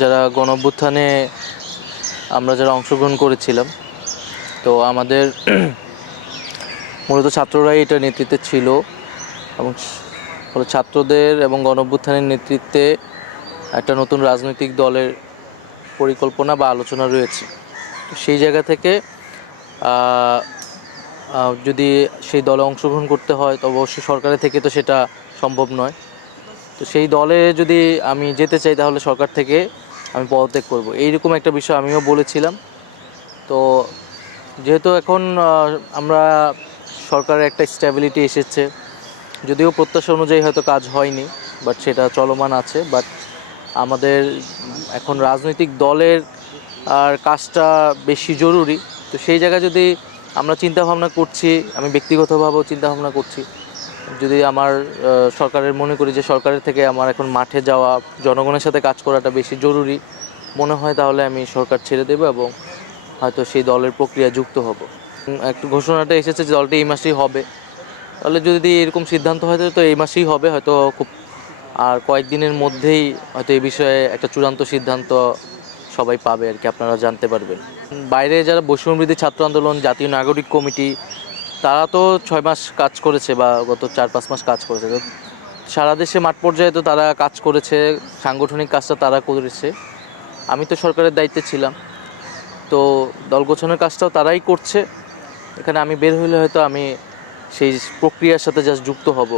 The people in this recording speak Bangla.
যারা গণঅভ্যুত্থানে আমরা যারা অংশগ্রহণ করেছিলাম, তো আমাদের মূলত ছাত্ররাই এটা নেতৃত্বে ছিল এবং ফলে ছাত্রদের এবং গণঅভ্যুত্থানের নেতৃত্বে একটা নতুন রাজনৈতিক দলের পরিকল্পনা বা আলোচনা রয়েছে। তো সেই জায়গা থেকে যদি সেই দলে অংশগ্রহণ করতে হয় তো অবশ্যই সরকারের থেকে তো সেটা সম্ভব নয়। তো সেই দলে যদি আমি যেতে চাই তাহলে সরকার থেকে আমি পদত্যাগ করব, এইরকম একটা বিষয় আমিও বলেছিলাম। তো যেহেতু এখন আমরা সরকারের একটা স্ট্যাবিলিটি এসেছে, যদিও প্রত্যাশা অনুযায়ী হয়তো কাজ হয়নি, বাট সেটা চলমান আছে। বাট আমাদের এখন রাজনৈতিক দলের আর কাজটা বেশি জরুরি। তো সেই জায়গায় যদি আমরা চিন্তাভাবনা করছি, আমি ব্যক্তিগতভাবেও চিন্তাভাবনা করছি, যদি আমার সরকারের মনে করি যে সরকারের থেকে আমার এখন মাঠে যাওয়া, জনগণের সাথে কাজ করাটা বেশি জরুরি মনে হয়, তাহলে আমি সরকার ছেড়ে দেবো এবং হয়তো সেই দলের প্রক্রিয়া যুক্ত হব। একটু ঘোষণাটা এসেছে যে দলটি এই মাসেই হবে, তাহলে যদি এরকম সিদ্ধান্ত হয় তো এই মাসেই হবে হয়তো, খুব আর কয়েকদিনের মধ্যেই হয়তো এই বিষয়ে একটা চূড়ান্ত সিদ্ধান্ত সবাই পাবে আর কি, আপনারা জানতে পারবেন। বাইরে যারা বৈষম্যবিরোধী ছাত্র আন্দোলন, জাতীয় নাগরিক কমিটি, তারা তো 6 মাস কাজ করেছে বা গত 4-5 মাস কাজ করেছে। তো সারা দেশে মাঠ পর্যায়ে তো তারা কাজ করেছে, সাংগঠনিক কাজটা তারা করেছে। আমি তো সরকারের দায়িত্বে ছিলাম, তো দল গোছানোর কাজটাও তারাই করছে। এখানে আমি বের হইলে হয়তো আমি সেই প্রক্রিয়ার সাথে জাস্ট যুক্ত হব।